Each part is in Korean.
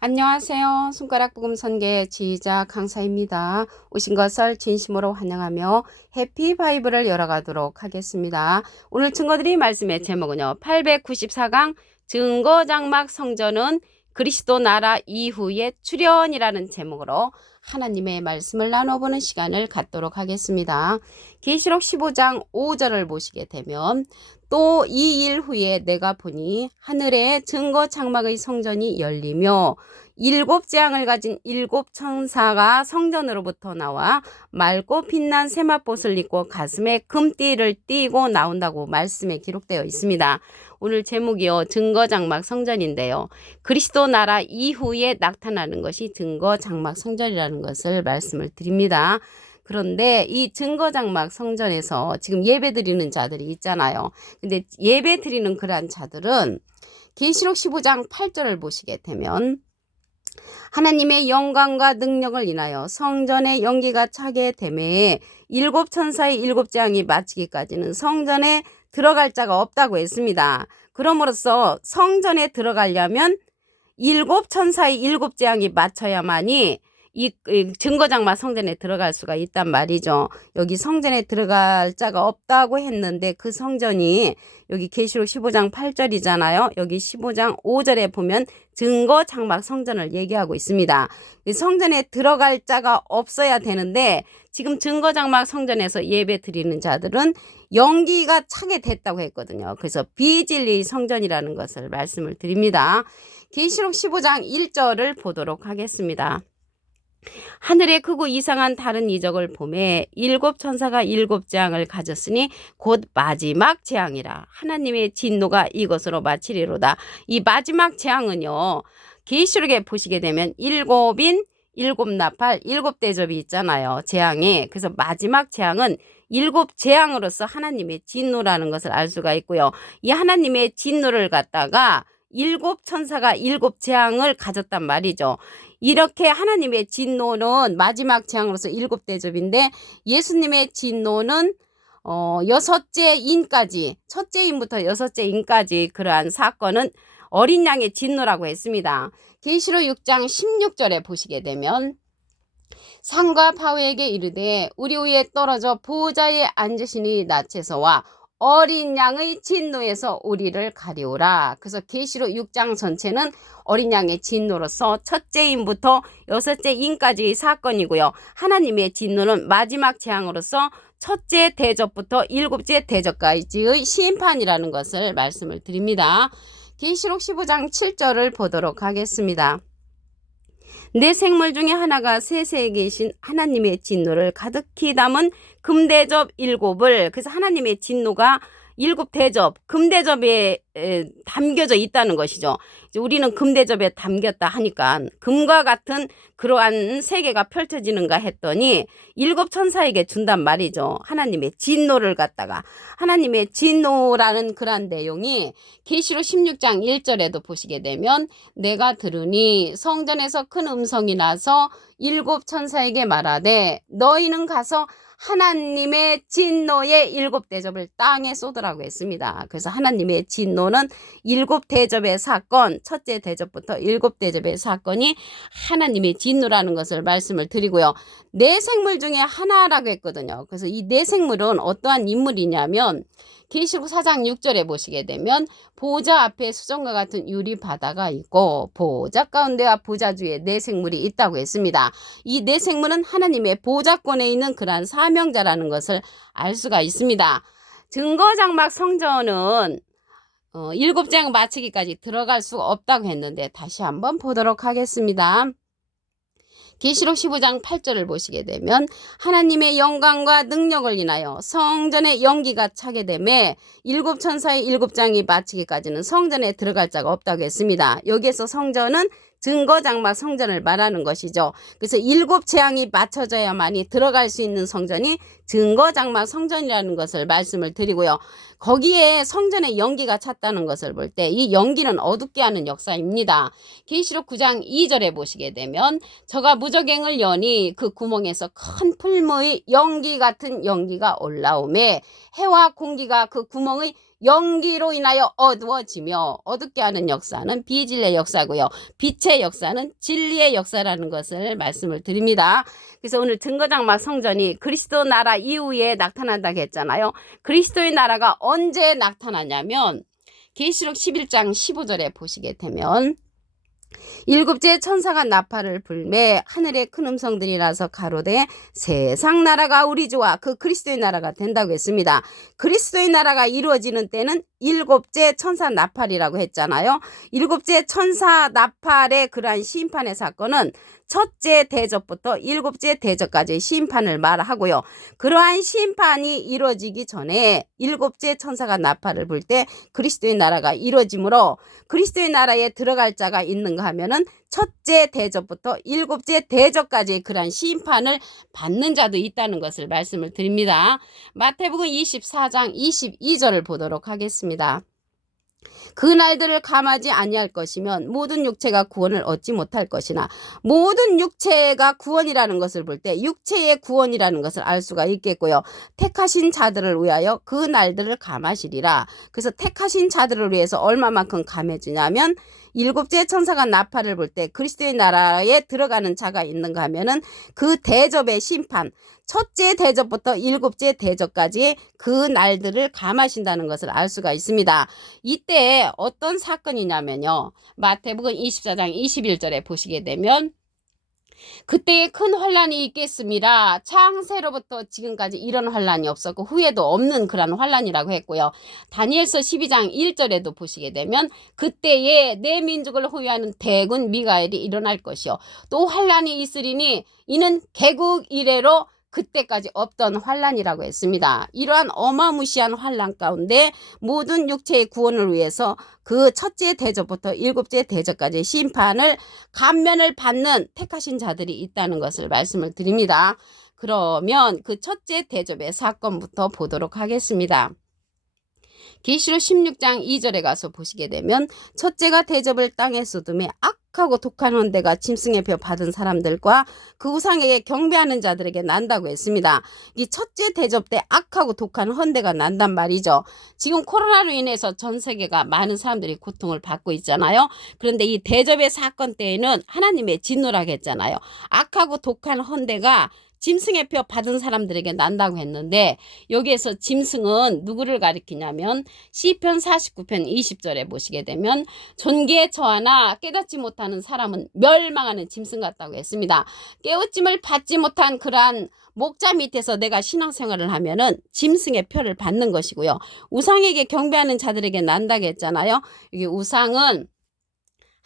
안녕하세요. 손가락 부금 선계 지휘자 강사입니다. 오신 것을 진심으로 환영하며 해피 바이블을 열어가도록 하겠습니다. 오늘 증거드릴 말씀의 제목은요. 894강 증거장막 성전은 그리스도 나라 이후의 출현이라는 제목으로 하나님의 말씀을 나눠보는 시간을 갖도록 하겠습니다. 계시록 15장 5절을 보시게 되면 또 이 일 후에 내가 보니 하늘에 증거 장막의 성전이 열리며 일곱 재앙을 가진 일곱 천사가 성전으로부터 나와 맑고 빛난 세마포를 입고 가슴에 금띠를 띠고 나온다고 말씀에 기록되어 있습니다. 오늘 제목이요. 증거장막 성전인데요. 그리스도 나라 이후에 나타나는 것이 증거장막 성전이라는 것을 말씀을 드립니다. 그런데 이 증거장막 성전에서 지금 예배 드리는 자들이 있잖아요. 근데 예배 드리는 그러한 자들은 계시록 15장 8절을 보시게 되면 하나님의 영광과 능력을 인하여 성전의 연기가 차게 되매 일곱 천사의 일곱 재앙이 마치기까지는 성전에 들어갈 자가 없다고 했습니다. 그럼으로써 성전에 들어가려면 일곱 천사의 일곱 재앙이 마쳐야만이 이 증거장막 성전에 들어갈 수가 있단 말이죠. 여기 성전에 들어갈 자가 없다고 했는데 그 성전이 여기 계시록 15장 8절이잖아요. 여기 15장 5절에 보면 증거장막 성전을 얘기하고 있습니다. 성전에 들어갈 자가 없어야 되는데 지금 증거장막 성전에서 예배 드리는 자들은 연기가 차게 됐다고 했거든요. 그래서 비진리의 성전이라는 것을 말씀을 드립니다. 계시록 15장 1절을 보도록 하겠습니다. 하늘에 크고 이상한 다른 이적을 보매 일곱 천사가 일곱 재앙을 가졌으니 곧 마지막 재앙이라. 하나님의 진노가 이것으로 마치리로다. 이 마지막 재앙은요. 계시록에 보시게 되면 일곱인 일곱 나팔 일곱 대접이 있잖아요. 재앙이. 그래서 마지막 재앙은 일곱 재앙으로서 하나님의 진노라는 것을 알 수가 있고요. 이 하나님의 진노를 갖다가 일곱 천사가 일곱 재앙을 가졌단 말이죠. 이렇게 하나님의 진노는 마지막 재앙으로서 일곱 대접인데 예수님의 진노는 여섯째 인까지, 첫째 인부터 여섯째 인까지 그러한 사건은 어린 양의 진노라고 했습니다. 계시록 6장 16절에 보시게 되면 상과 바위에게 이르되 우리 위에 떨어져 보호자에 앉으시니 낯에서와 어린 양의 진노에서 우리를 가리오라. 그래서 계시록 6장 전체는 어린 양의 진노로서 첫째 인부터 여섯째 인까지의 사건이고요. 하나님의 진노는 마지막 재앙으로서 첫째 대접부터 일곱째 대접까지의 심판이라는 것을 말씀을 드립니다. 계시록 15장 7절을 보도록 하겠습니다. 내 생물 중에 하나가 세세에 계신 하나님의 진노를 가득히 담은 금대접 일곱을, 그래서 하나님의 진노가 일곱 대접, 금대접에 담겨져 있다는 것이죠. 이제 우리는 금대접에 담겼다 하니까 금과 같은 그러한 세계가 펼쳐지는가 했더니 일곱 천사에게 준단 말이죠. 하나님의 진노를 갖다가. 하나님의 진노라는 그러한 내용이 계시록 16장 1절에도 보시게 되면 내가 들으니 성전에서 큰 음성이 나서 일곱 천사에게 말하되 너희는 가서 하나님의 진노의 일곱 대접을 땅에 쏟으라고 했습니다. 그래서 하나님의 진노는 일곱 대접의 사건, 첫째 대접부터 일곱 대접의 사건이 하나님의 진노라는 것을 말씀을 드리고요. 네 생물 중에 하나라고 했거든요. 그래서 이 네 생물은 어떠한 인물이냐면 계시록 4장 6절에 보시게 되면 보좌 앞에 수정과 같은 유리 바다가 있고 보좌 가운데와 보좌 주에 네 생물이 있다고 했습니다. 이 네 생물은 하나님의 보좌권에 있는 그러한 사명자라는 것을 알 수가 있습니다. 증거장막 성전은 일곱 재앙 마치기까지 들어갈 수가 없다고 했는데 다시 한번 보도록 하겠습니다. 계시록 15장 8절을 보시게 되면 하나님의 영광과 능력을 인하여 성전의 연기가 차게 되매 일곱 천사의 일곱 장이 마치기까지는 성전에 들어갈 자가 없다고 했습니다. 여기에서 성전은 증거장막 성전을 말하는 것이죠. 그래서 일곱 재앙이 맞춰져야만이 들어갈 수 있는 성전이 증거장막 성전이라는 것을 말씀을 드리고요. 거기에 성전의 연기가 찼다는 것을 볼 때 이 연기는 어둡게 하는 역사입니다. 계시록 9장 2절에 보시게 되면 저가 무저갱을 여니 그 구멍에서 큰 풀무의 연기 같은 연기가 올라오매 해와 공기가 그 구멍의 연기로 인하여 어두워지며 어둡게 하는 역사는 비진리의 역사고요. 빛의 역사는 진리의 역사라는 것을 말씀을 드립니다. 그래서 오늘 증거장막 성전이 그리스도 나라 이후에 나타난다고 했잖아요. 그리스도의 나라가 언제 나타나냐면 계시록 11장 15절에 보시게 되면 일곱째 천사가 나팔을 불매 하늘에 큰 음성들이 나서 가로되 세상 나라가 우리 주와 그 그리스도의 나라가 된다고 했습니다. 그리스도의 나라가 이루어지는 때는 일곱째 천사 나팔이라고 했잖아요. 일곱째 천사 나팔의 그러한 심판의 사건은 첫째 대접부터 일곱째 대접까지 심판을 말하고요. 그러한 심판이 이루어지기 전에 일곱째 천사가 나팔을 불 때 그리스도의 나라가 이루어지므로 그리스도의 나라에 들어갈 자가 있는가 하면은 첫째 대접부터 일곱째 대접까지 그러한 심판을 받는 자도 있다는 것을 말씀을 드립니다. 마태복음 24장 22절을 보도록 하겠습니다. 그 날들을 감하지 아니할 것이면 모든 육체가 구원을 얻지 못할 것이나 모든 육체가 구원이라는 것을 볼 때 육체의 구원이라는 것을 알 수가 있겠고요. 택하신 자들을 위하여 그 날들을 감하시리라. 그래서 택하신 자들을 위해서 얼마만큼 감해주냐면 일곱째 천사가 나팔을 불 때 그리스도의 나라에 들어가는 자가 있는가 하면은 그 대접의 심판 첫째 대접부터 일곱째 대접까지 그 날들을 감하신다는 것을 알 수가 있습니다. 이때 어떤 사건이냐면요. 마태복음 24장 21절에 보시게 되면 그때에 큰 환란이 있겠습니다. 창세로부터 지금까지 이런 환란이 없었고 후에도 없는 그런 환란이라고 했고요. 다니엘서 12장 1절에도 보시게 되면 그때에 내 민족을 호위하는 대군 미가엘이 일어날 것이요. 또 환란이 있으리니 이는 개국 이래로 그때까지 없던 환란이라고 했습니다. 이러한 어마무시한 환란 가운데 모든 육체의 구원을 위해서 그 첫째 대접부터 일곱째 대접까지 심판을 감면을 받는 택하신 자들이 있다는 것을 말씀을 드립니다. 그러면 그 첫째 대접의 사건부터 보도록 하겠습니다. 계시록 16장 2절에 가서 보시게 되면 첫째가 대접을 땅에 쏟음에 악하고 독한 헌대가 짐승의 표 받은 사람들과 그 우상에게 경배하는 자들에게 난다고 했습니다. 이 첫째 대접 때 악하고 독한 헌대가 난단 말이죠. 지금 코로나로 인해서 전 세계가 많은 사람들이 고통을 받고 있잖아요. 그런데 이 대접의 사건 때에는 하나님의 진노라고 했잖아요. 악하고 독한 헌대가 짐승의 표 받은 사람들에게 난다고 했는데 여기에서 짐승은 누구를 가리키냐면 시편 49편 20절에 보시게 되면 존귀에 처하나 깨닫지 못하는 사람은 멸망하는 짐승 같다고 했습니다. 깨우침을 받지 못한 그러한 목자 밑에서 내가 신앙생활을 하면은 짐승의 표를 받는 것이고요. 우상에게 경배하는 자들에게 난다고 했잖아요. 여기 우상은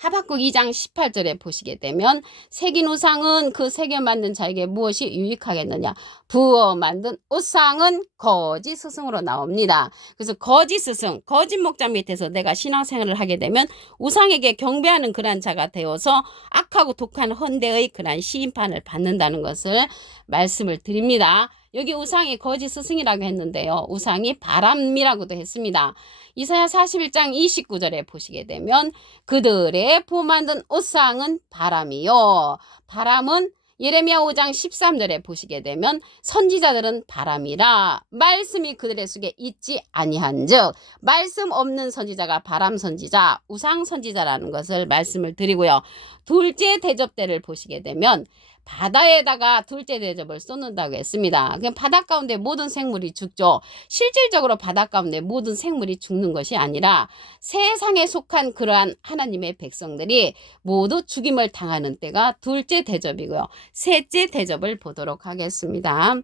하박국 2장 18절에 보시게 되면 새긴 우상은 그 새겨 만든 자에게 무엇이 유익하겠느냐. 부어 만든 우상은 거짓 스승으로 나옵니다. 그래서 거짓 스승, 거짓 목자 밑에서 내가 신앙생활을 하게 되면 우상에게 경배하는 그런 자가 되어서 악하고 독한 헌대의 그런 심판을 받는다는 것을 말씀을 드립니다. 여기 우상이 거짓 스승이라고 했는데요. 우상이 바람이라고도 했습니다. 이사야 41장 29절에 보시게 되면 그들의 부 만든 우상은 바람이요. 바람은 예레미야 5장 13절에 보시게 되면 선지자들은 바람이라 말씀이 그들의 속에 있지 아니한즉 말씀 없는 선지자가 바람 선지자, 우상 선지자라는 것을 말씀을 드리고요. 둘째 대접 때를 보시게 되면 바다에다가 둘째 대접을 쏟는다고 했습니다. 그냥 바다 가운데 모든 생물이 죽죠. 실질적으로 바다 가운데 모든 생물이 죽는 것이 아니라 세상에 속한 그러한 하나님의 백성들이 모두 죽임을 당하는 때가 둘째 대접이고요. 셋째 대접을 보도록 하겠습니다.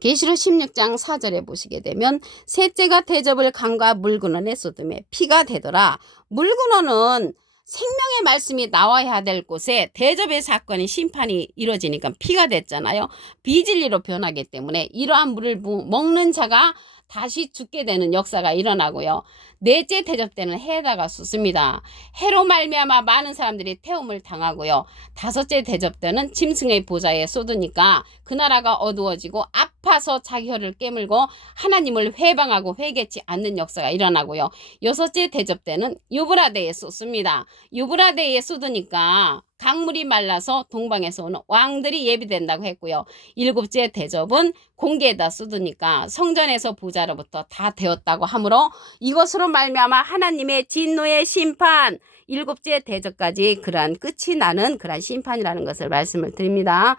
계시록 16장 4절에 보시게 되면 셋째가 대접을 강과 물근원에 쏟음에 피가 되더라. 물근원은 생명의 말씀이 나와야 될 곳에 대접의 사건이 심판이 이루어지니까 피가 됐잖아요. 비진리로 변하기 때문에 이러한 물을 먹는 자가 다시 죽게 되는 역사가 일어나고요. 넷째 대접 때는 해에다가 쏟습니다. 해로 말미암아 많은 사람들이 태움을 당하고요. 다섯째 대접 때는 짐승의 보좌에 쏟으니까 그 나라가 어두워지고 아파서 자기 혀를 깨물고 하나님을 회방하고 회개치 않는 역사가 일어나고요. 여섯째 대접 때는 유브라데에 쏟습니다. 유브라데에 쏟으니까 강물이 말라서 동방에서 오는 왕들이 예비된다고 했고요. 일곱째 대접은 공기에다 쏟으니까 성전에서 보좌로부터 다 되었다고 하므로 이것으로 말미암아 하나님의 진노의 심판, 일곱째 대접까지 그러한 끝이 나는 그러한 심판이라는 것을 말씀을 드립니다.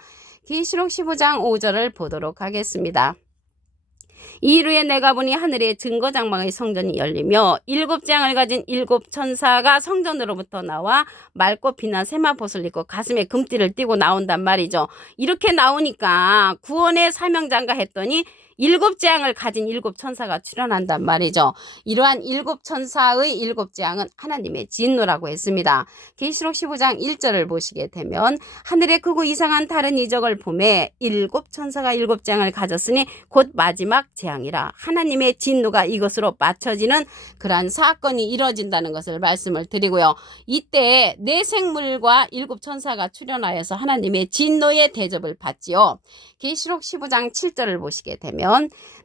계시록 15장 5절을 보도록 하겠습니다. 이후에 내가 보니 하늘의 증거장막의 성전이 열리며 일곱 재앙을 가진 일곱 천사가 성전으로부터 나와 맑고 빛난 세마포를 입고 가슴에 금띠를 띠고 나온단 말이죠. 이렇게 나오니까 구원의 사명자인가 했더니 일곱 재앙을 가진 일곱 천사가 출현한단 말이죠. 이러한 일곱 천사의 일곱 재앙은 하나님의 진노라고 했습니다. 계시록 15장 1절을 보시게 되면 하늘의 크고 이상한 다른 이적을 보매 일곱 천사가 일곱 재앙을 가졌으니 곧 마지막 재앙이라 하나님의 진노가 이것으로 맞춰지는 그러한 사건이 이루어진다는 것을 말씀을 드리고요. 이때 네 생물과 일곱 천사가 출현하여서 하나님의 진노의 대접을 받지요. 계시록 15장 7절을 보시게 되면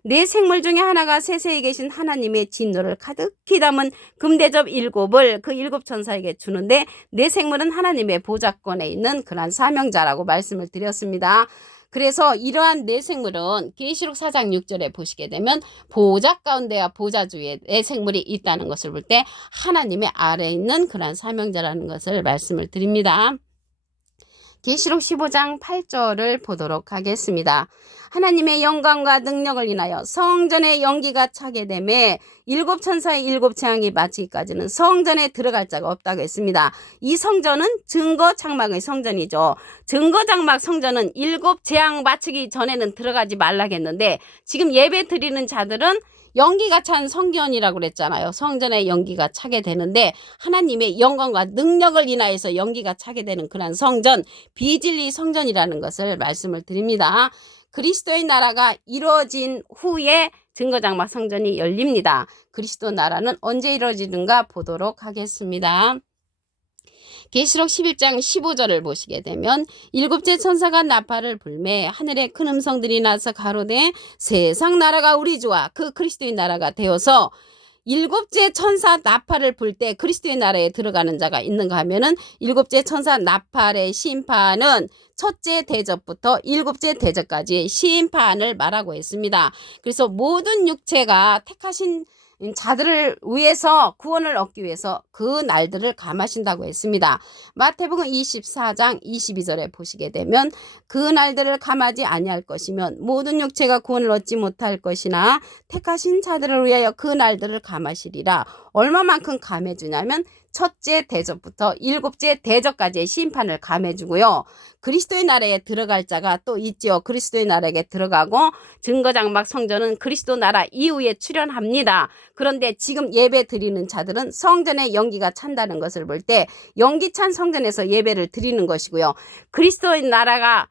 네 생물 중에 하나가 세세히 계신 하나님의 진노를 가득히 담은 금대접 일곱을 그 일곱 천사에게 주는데 네 생물은 하나님의 보좌권에 있는 그러한 사명자라고 말씀을 드렸습니다. 그래서 이러한 네 생물은 계시록 4장 6절에 보시게 되면 보좌 가운데와 보좌 주위에 네 생물이 있다는 것을 볼 때 하나님의 아래에 있는 그러한 사명자라는 것을 말씀을 드립니다. 계시록 15장 8절을 보도록 하겠습니다. 하나님의 영광과 능력을 인하여 성전에 연기가 차게 되매 일곱 천사의 일곱 재앙이 마치기까지는 성전에 들어갈 자가 없다고 했습니다. 이 성전은 증거 장막의 성전이죠. 증거 장막 성전은 일곱 재앙 마치기 전에는 들어가지 말라고 했는데 지금 예배 드리는 자들은 연기가 찬 성전이라고 그랬잖아요. 성전에 연기가 차게 되는데 하나님의 영광과 능력을 인하여서 연기가 차게 되는 그런 성전, 비진리 성전이라는 것을 말씀을 드립니다. 그리스도의 나라가 이루어진 후에 증거장막 성전이 열립니다. 그리스도 나라는 언제 이루어지는가 보도록 하겠습니다. 계시록 11장 15절을 보시게 되면 일곱째 천사가 나팔을 불매 하늘에 큰 음성들이 나서 가로되 세상 나라가 우리 주와 그 그리스도의 나라가 되어서 일곱째 천사 나팔을 불 때 그리스도의 나라에 들어가는 자가 있는가 하면은 일곱째 천사 나팔의 심판은 첫째 대접부터 일곱째 대접까지의 심판을 말하고 있습니다. 그래서 모든 육체가 택하신 자들을 위해서 구원을 얻기 위해서 그 날들을 감하신다고 했습니다. 마태복음 24장 22절에 보시게 되면 그 날들을 감하지 아니할 것이면 모든 육체가 구원을 얻지 못할 것이나 택하신 자들을 위하여 그 날들을 감하시리라. 얼마만큼 감해 주냐면 첫째 대접부터 일곱째 대접까지의 심판을 감해 주고요. 그리스도의 나라에 들어갈 자가 또 있지요. 그리스도의 나라에 들어가고 증거장막 성전은 그리스도 나라 이후에 출현합니다. 그런데 지금 예배 드리는 자들은 성전에 연기가 찬다는 것을 볼 때 연기 찬 성전에서 예배를 드리는 것이고요. 그리스도의 나라가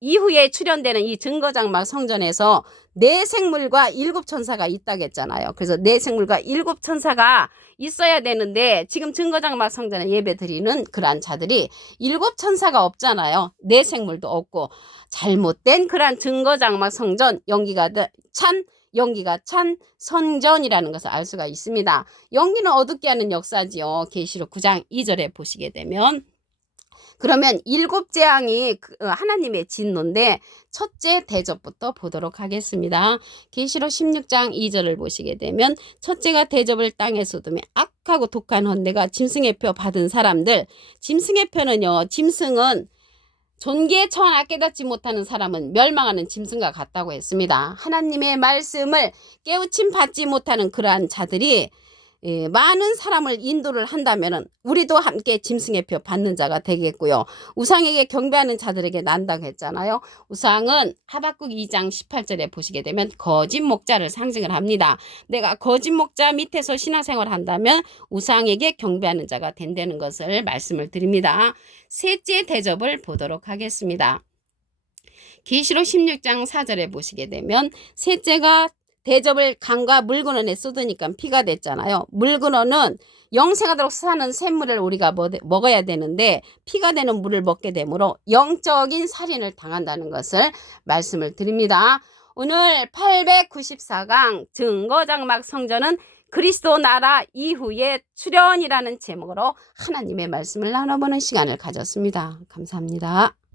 이후에 출현되는 이 증거장막 성전에서 네 생물과 일곱 천사가 있다고 했잖아요. 그래서 네 생물과 일곱 천사가 있어야 되는데 지금 증거장막 성전에 예배 드리는 그러한 자들이 일곱 천사가 없잖아요. 네 생물도 없고 잘못된 그러한 증거장막 성전 연기가 찬 성전이라는 것을 알 수가 있습니다. 연기는 어둡게 하는 역사지요. 계시록 9장 2절에 보시게 되면 그러면 일곱 재앙이 하나님의 진노인데 첫째 대접부터 보도록 하겠습니다. 계시록 16장 2절을 보시게 되면 첫째가 대접을 땅에 쏟으며 악하고 독한 헌내가 짐승의 표 받은 사람들. 짐승의 표는요. 짐승은 존귀에 처하나 깨닫지 못하는 사람은 멸망하는 짐승과 같다고 했습니다. 하나님의 말씀을 깨우침 받지 못하는 그러한 자들이 많은 사람을 인도를 한다면 우리도 함께 짐승의 표 받는 자가 되겠고요. 우상에게 경배하는 자들에게 난다고 했잖아요. 우상은 하박국 2장 18절에 보시게 되면 거짓 목자를 상징을 합니다. 내가 거짓 목자 밑에서 신앙생활을 한다면 우상에게 경배하는 자가 된다는 것을 말씀을 드립니다. 셋째 대접을 보도록 하겠습니다. 계시록 16장 4절에 보시게 되면 셋째가 대접을 강과 물근원에 쏟으니까 피가 됐잖아요. 물근원은 영생하도록 사는 샘물을 우리가 먹어야 되는데 피가 되는 물을 먹게 되므로 영적인 살인을 당한다는 것을 말씀을 드립니다. 오늘 894강 증거장막 성전은 그리스도 나라 이후의 출현이라는 제목으로 하나님의 말씀을 나눠보는 시간을 가졌습니다. 감사합니다.